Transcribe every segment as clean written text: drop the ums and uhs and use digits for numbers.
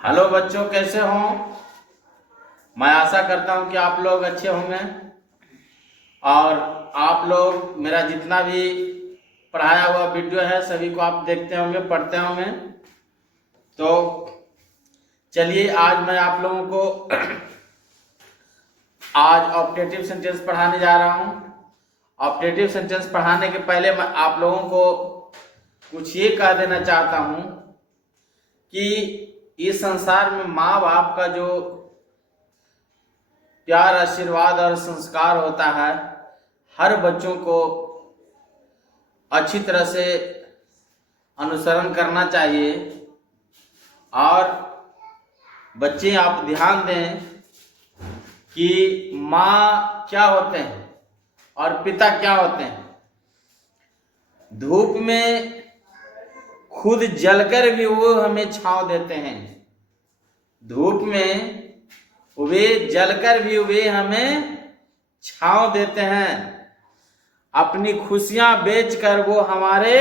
Hello बच्चों, कैसे हो? मैं आशा करता हूं कि आप लोग अच्छे होंगे और आप लोग मेरा जितना भी पढ़ाया हुआ वीडियो है सभी को आप देखते होंगे, पढ़ते होंगे। तो चलिए, आज मैं आप लोगों को आज ऑब्जेक्टिव सेंटेंस पढ़ाने जा रहा हूं। ऑब्जेक्टिव सेंटेंस पढ़ाने के पहले मैं आप लोगों को कुछ ये कह देना चाहता हूं कि इस संसार में माँ बाप का जो प्यार, आशीर्वाद और संस्कार होता है, हर बच्चों को अच्छी तरह से अनुसरण करना चाहिए। और बच्चे, आप ध्यान दें कि माँ क्या होते हैं और पिता क्या होते हैं। धूप में खुद जलकर भी वो हमें छांव देते हैं। धूप में वे जलकर भी वे हमें छांव देते हैं। अपनी खुशियां बेचकर वो हमारे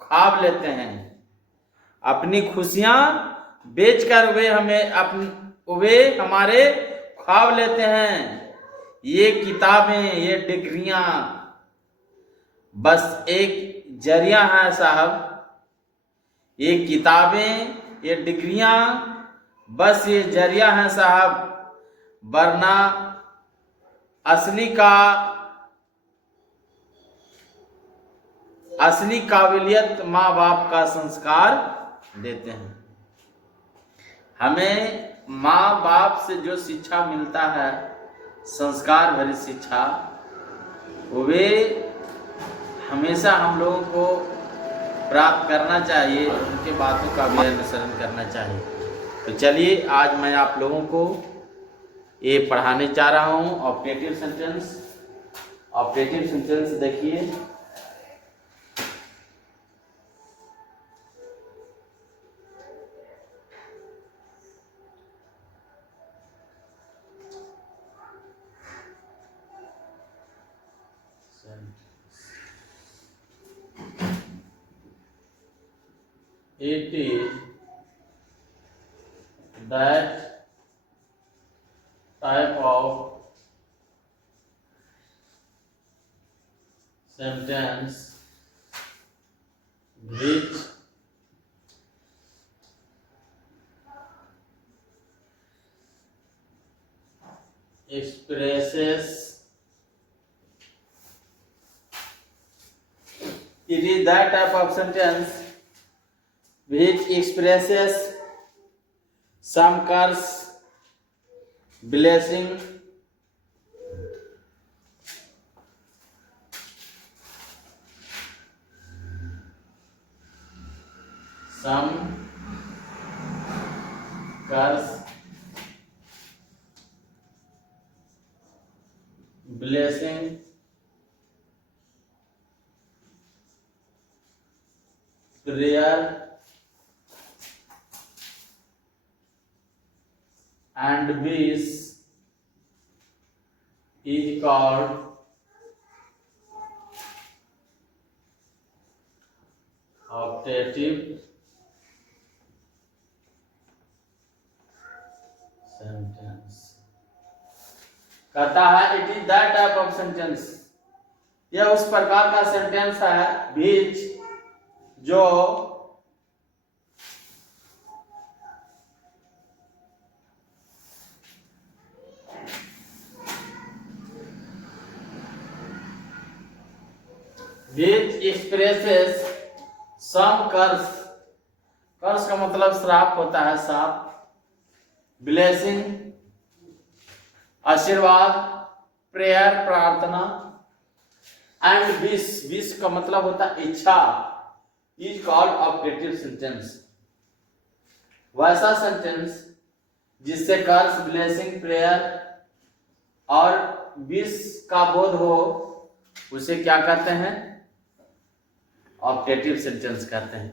ख्वाब लेते हैं। अपनी खुशियां बेचकर वे हमारे ख्वाब लेते हैं। ये किताबें, ये डिग्रियां बस एक जरिया है साहब। ये किताबें, ये डिग्रियां बस ये जरिया है साहब, वरना असली काबिलियत माँ बाप का संस्कार देते हैं। हमें माँ बाप से जो शिक्षा मिलता है, संस्कार भरी शिक्षा, वे हमेशा हम लोगों को प्राप्त करना चाहिए। उनके बातों का भी अनुसरण करना चाहिए। तो चलिए, आज मैं आप लोगों को ये पढ़ाने जा रहा हूँ ऑब्जेक्टिव सेंटेंस। ऑब्जेक्टिव सेंटेंस देखिए। It is that type of sentence which expresses it is that type of sentence which expresses some curse, blessing, some curse, blessing, prayer, and wish is called optative sentence। कहता है it is that type of sentence, यह उस प्रकार का sentence है बीच जो which expresses some curse। कर्स का मतलब श्राप होता है, श्राप। ब्लेसिंग, आशीर्वाद। प्रेयर, प्रार्थना। एंड विश, विश का मतलब होता है इच्छा। Is called objective sentence. वैसा सेंटेंस जिससे कर्स, ब्लेसिंग, प्रेयर और विश का बोध हो, उसे क्या कहते हैं? ऑब्जेक्टिव सेंटेंस कहते हैं।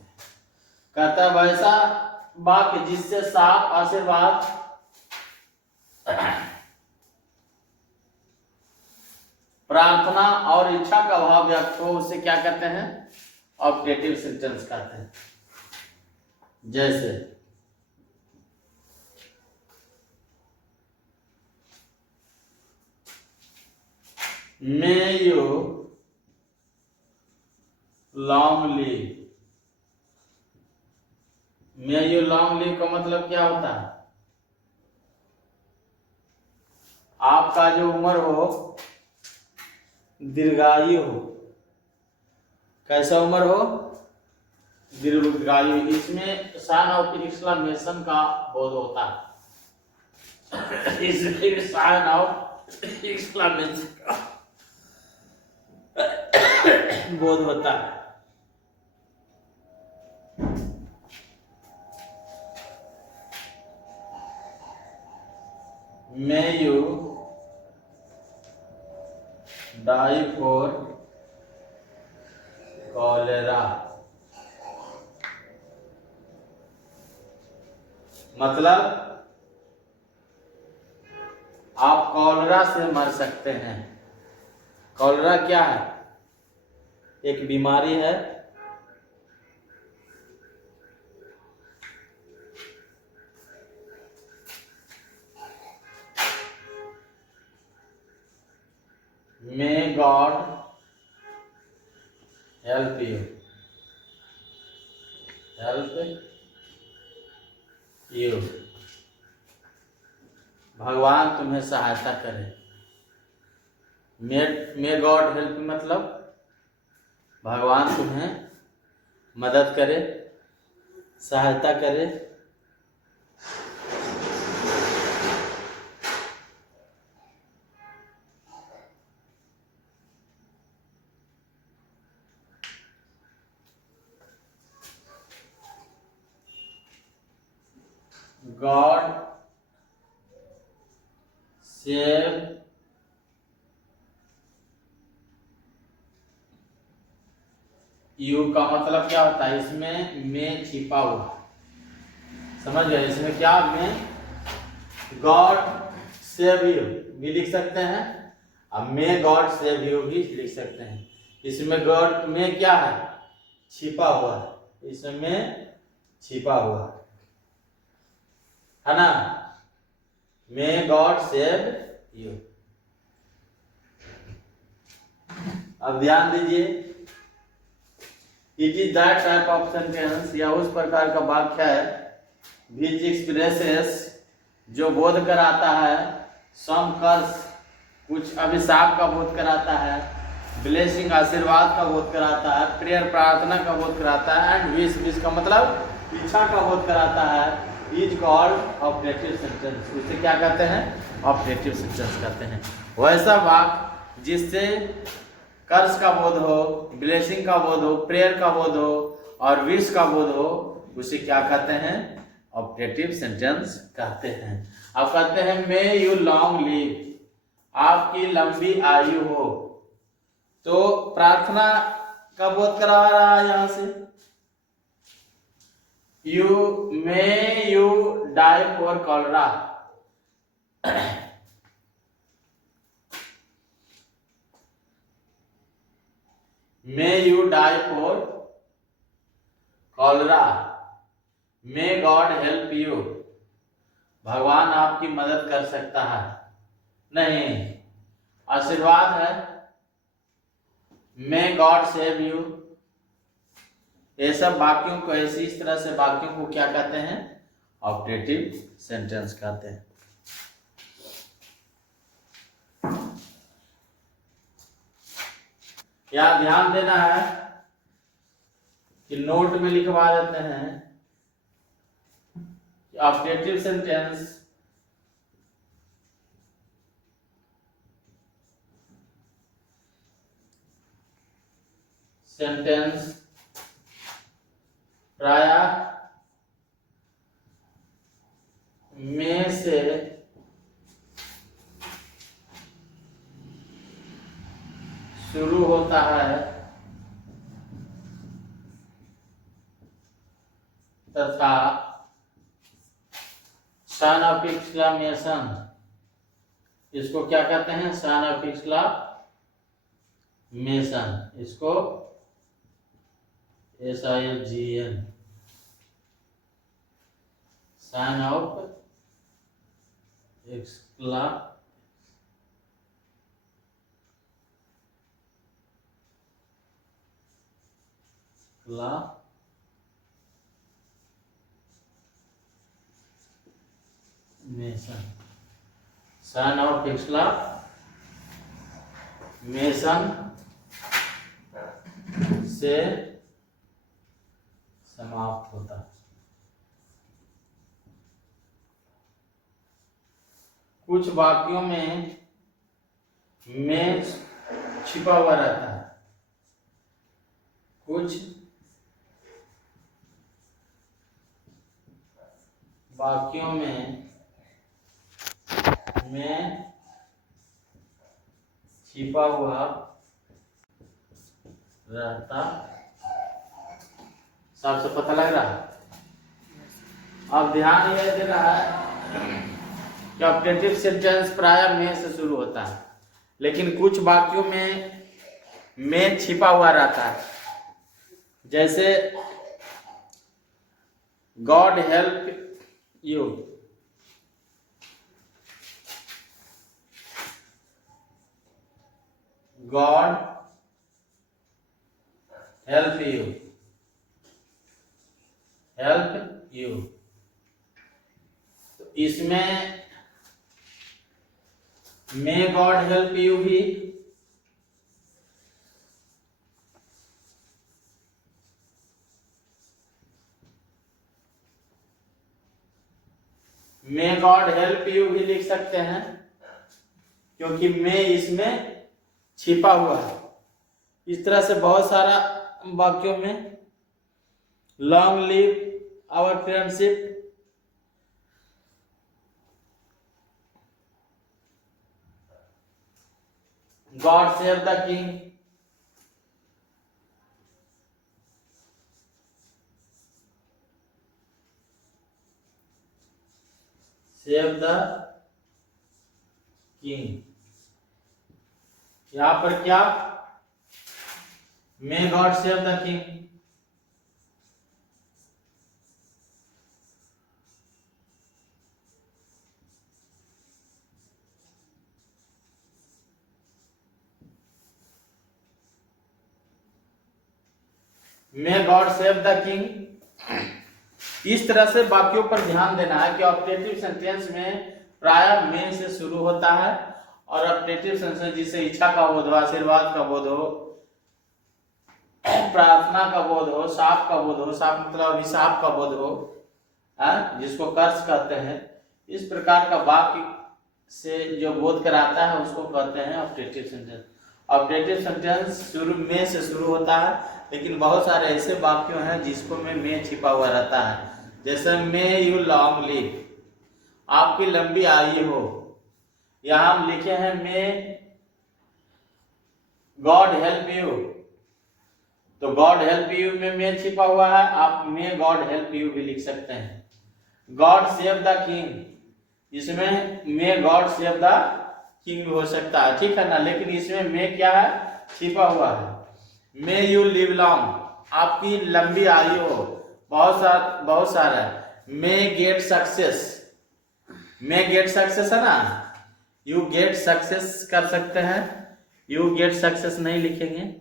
सकते हैं। कहता है वैसा वाक्य जिससे साफ आशीर्वाद प्रार्थना और इच्छा का भाव व्यक्त हो उसे क्या कहते हैं? ऑब्जेक्टिव सेंटेंस कहते हैं। जैसे may you long leave. May you long leave का मतलब क्या होता है? आपका जो उम्र हो दीर्घायु हो। कैसा उम्र हो? दीर्घायु। इसमें साइन ऑफ एक्सक्लेमेशन का बोध होता है। इसमें साइन ऑफ एक्सक्लेमेशन का बोध होता है। May you die for cholera। मतलब आप कॉलरा से मर सकते हैं। कॉलरा क्या है? एक बीमारी है। May God help you। Help you. भगवान तुम्हें सहायता करे। मे गॉड हेल्प मतलब भगवान तुम्हें मदद करे, सहायता करे। गॉड सेव यू का मतलब क्या होता है? इसमें में छिपा हुआ, समझ गए? इसमें क्या में गॉड सेव यू भी लिख सकते हैं, अब में गॉड सेव यू भी लिख सकते हैं। इसमें गॉड में क्या है? छिपा हुआ है। इसमें छिपा हुआ है ना। मे गॉड सेव यू। अब ध्यान दीजिए, it is that type of sentence, या उस प्रकार का वाक्य है विच एक्सप्रेसेस जो बोध कराता है, सम कर्स कुछ अभिशाप का बोध कराता है, ब्लेसिंग आशीर्वाद का बोध कराता है, प्रेयर प्रार्थना का बोध कराता है, एंड विश विश का मतलब इच्छा का बोध कराता है, इज कॉल्ड ऑब्जेक्टिव सेंटेंस। उसे क्या कहते हैं? ऑब्जेक्टिव सेंटेंस कहते हैं। वैसा वाक्य जिससे कर्ज का बोध हो, ब्लेसिंग का बोध हो, प्रेयर का बोध हो और विश का बोध हो, उसे क्या कहते हैं? ऑब्जेक्टिव सेंटेंस कहते हैं। अब कहते हैं मे यू लॉन्ग लीव, आपकी लंबी आयु हो। तो प्रार्थना का बोध करा रहा है यहां से। May you die for cholera. May you die for cholera. May God help you, भगवान आपकी मदद कर सकता है। नहीं, आशीर्वाद है मे गॉड सेव यू। ये सब वाक्यों को इस तरह से वाक्यों को क्या कहते हैं? ऑब्जेक्टिव सेंटेंस कहते हैं। यहाँ ध्यान देना है कि नोट में लिखवा देते हैं कि ऑब्जेक्टिव सेंटेंस प्रायः में से शुरू होता है तथा सन ऑफ एक्सक्लामेशन, इसको क्या कहते हैं? सन ऑफ एक्सक्लामेशन, इसको SILGN, son of exclamation, son of exclamation से समाप्त होता है। कुछ वाक्यों में छिपा हुआ रहता है, कुछ वाक्यों में छिपा हुआ रहता, सबसे पता लग रहा है। अब ध्यान यह दे रहा है कि ऑब्जेक्टिव सेंटेंस प्राय में से शुरू होता है, लेकिन कुछ वाक्यों में छिपा हुआ रहता है। जैसे God help you, God help you, help you, तो इसमें मे गॉड हेल्प यू भी मे गॉड हेल्प यू भी लिख सकते हैं, क्योंकि मे इसमें छिपा हुआ है। इस तरह से बहुत सारा वाक्यों में long live our friendship, God save the king, save the king, यहां पर क्या? May God save the king, may God save the king. इस तरह से वाक्यों पर ध्यान देना है कि ऑब्जेक्टिव सेंटेंस में प्राय में से शुरू होता है, और ऑब्जेक्टिव सेंटेंस जिसे इच्छा का बोध हो, आशीर्वाद का बोध हो, प्रार्थना का बोध हो, शाप का बोध हो, शाप मतलब अभिशाप का बोध हो, जिसको कर्ज कहते हैं, इस प्रकार का वाक्य से जो बोध कराता है उसको कहते हैं ऑब्जेक्टिव सेंटेंस। ऑब्जेक्टिव सेंटेंस शुरू में से शुरू होता है, लेकिन बहुत सारे ऐसे वाक्यों हैं जिसको में छिपा हुआ रहता है। जैसे मे यू लॉन्ग लिव, आपकी लंबी आयु हो। यहां हम लिखे हैं मे गॉड हेल्प यू, तो गॉड हेल्प यू में छिपा हुआ है, आप मे गॉड हेल्प यू भी लिख सकते हैं। गॉड सेव द किंग, इसमें मे गॉड सेव द किंग भी हो सकता है, ठीक है ना, लेकिन इसमें मे क्या है? छिपा हुआ है। मे यू लिव लॉन्ग, आपकी लंबी आयु हो, बहुत सारा। मे गेट सक्सेस, मे गेट सक्सेस है ना, यू गेट सक्सेस कर सकते हैं, यू गेट सक्सेस नहीं लिखेंगे।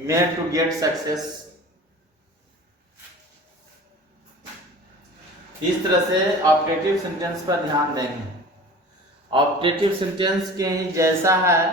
मे टू गेट सक्सेस। इस तरह से ऑब्जेक्टिव सेंटेंस पर ध्यान देंगे। ऑब्जेक्टिव सेंटेंस के ही जैसा है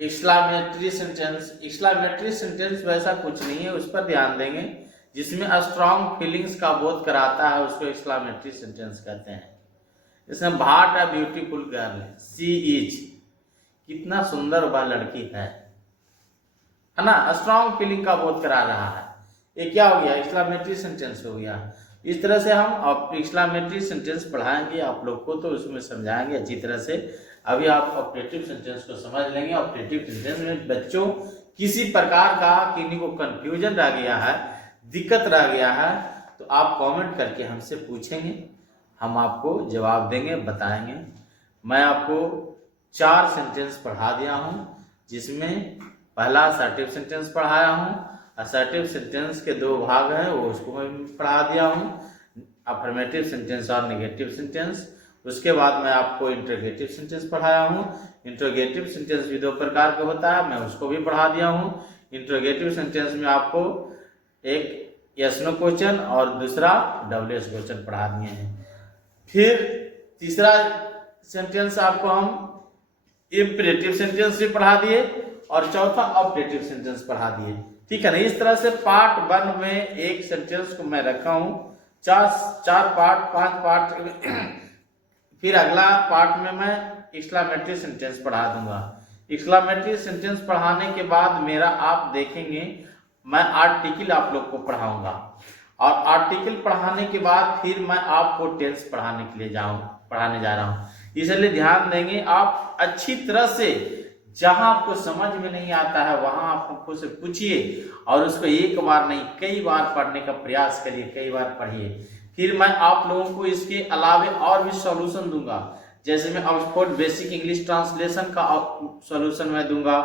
एक्सक्लेमेटरी सेंटेंस। एक्सक्लेमेटरी सेंटेंस वैसा कुछ नहीं है, उस पर ध्यान देंगे। जिसमें स्ट्रॉन्ग फीलिंग्स का बोध कराता है उसको एक्सक्लेमेटरी सेंटेंस कहते हैं। इसमें what a beautiful girl she is, कितना सुंदर वह लड़की है ना, स्ट्रॉन्ग फीलिंग का बोध करा रहा है। ये क्या हो गया, एक्सक्लेमेटरी सेंटेंस हो गया। इस तरह से हम एक्सक्लेमेटरी सेंटेंस पढ़ाएंगे आप लोग को, तो उसमें समझाएंगे अच्छी तरह से। अभी आप ऑपरेटिव सेंटेंस को समझ लेंगे। ऑपरेटिव सेंटेंस में बच्चों किसी प्रकार का किन्हीं को कंफ्यूजन रह गया है, दिक्कत रह गया है, तो आप कमेंट करके हमसे पूछेंगे, हम आपको जवाब देंगे, बताएंगे। मैं आपको 4 सेंटेंस पढ़ा दिया हूँ, जिसमें पहला असर्टिव सेंटेंस पढ़ाया हूँ। असर्टिव सेंटेंस के 2 भाग हैं, वो उसको मैं पढ़ा दिया हूँ, अफर्मेटिव सेंटेंस और नेगेटिव सेंटेंस। उसके बाद मैं आपको इंट्रोगेटिव सेंटेंस पढ़ाया हूँ। इंट्रोगेटिव सेंटेंस भी 2 प्रकार का होता है, मैं उसको भी पढ़ा दिया हूँ। इंट्रोगेटिव सेंटेंस में आपको एक यस नो क्वेश्चन और दूसरा WS क्वेश्चन पढ़ा दिए हैं। फिर तीसरा सेंटेंस आपको हम इंपेरेटिव सेंटेंस भी पढ़ा दिए और चौथा ऑब्जेक्टिव सेंटेंस पढ़ा दिए, ठीक है ना। इस तरह से पार्ट 1 में एक सेंटेंस को मैं रखा हूँ, 4 पार्ट, 5 पार्ट। फिर अगला पार्ट में मैं एक्सक्लेमेटरी सेंटेंस पढ़ा दूंगा। एक्सक्लेमेटरी सेंटेंस पढ़ाने के बाद मेरा आप देखेंगे मैं आर्टिकल आप लोग को पढ़ाऊंगा, और आर्टिकल पढ़ाने के बाद फिर मैं आपको टेंस पढ़ाने के लिए पढ़ाने जा रहा हूँ। इसलिए ध्यान देंगे आप अच्छी तरह से, जहां आपको समझ में नहीं आता है वहां आप हमको से पूछिए, और उसको एक बार नहीं कई बार पढ़ने का प्रयास करिए, कई बार पढ़िए। फिर मैं आप लोगों को इसके अलावे और भी सॉल्यूशन दूंगा, जैसे मैं ऑक्सफोर्ड बेसिक इंग्लिश ट्रांसलेशन का सॉल्यूशन मैं दूंगा,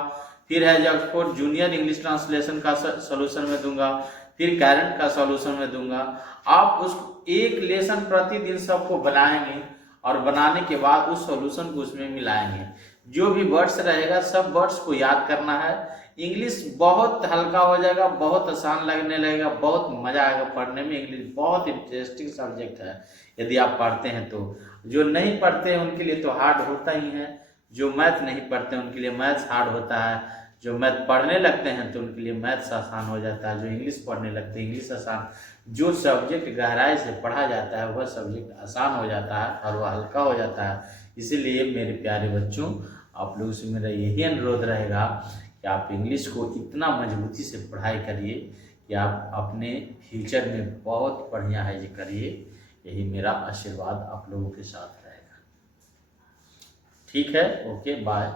फिर है जो ऑक्सफोर्ड जूनियर इंग्लिश ट्रांसलेशन का सॉल्यूशन मैं दूंगा, फिर करंट का सॉल्यूशन मैं दूंगा। आप उसको एक लेसन प्रतिदिन सबको बनाएंगे, और बनाने के बाद उस सॉल्यूशन को उसमें मिलाएंगे। जो भी वर्ड्स रहेगा सब वर्ड्स को याद करना है। इंग्लिश बहुत हल्का हो जाएगा, बहुत आसान लगने लगेगा, बहुत मजा आएगा पढ़ने में। इंग्लिश बहुत इंटरेस्टिंग सब्जेक्ट है यदि आप पढ़ते हैं तो। जो नहीं पढ़ते हैं उनके लिए तो हार्ड होता ही है, जो मैथ नहीं पढ़ते हैं उनके लिए मैथ्स हार्ड होता है, जो मैथ पढ़ने लगते हैं तो उनके लिए मैथ्स आसान हो जाता है, जो इंग्लिश पढ़ने लगते हैं इंग्लिश आसान। जो सब्जेक्ट गहराई से पढ़ा जाता है वह सब्जेक्ट आसान हो जाता है और वह हल्का हो जाता है। इसीलिए मेरे प्यारे बच्चों, आप लोगों से मेरा यही अनुरोध रहेगा कि आप इंग्लिश को इतना मजबूती से पढ़ाई करिए कि आप अपने फ्यूचर में बहुत बढ़िया है ये करिए। यही मेरा आशीर्वाद आप लोगों के साथ रहेगा। ठीक है, ओके, बाय।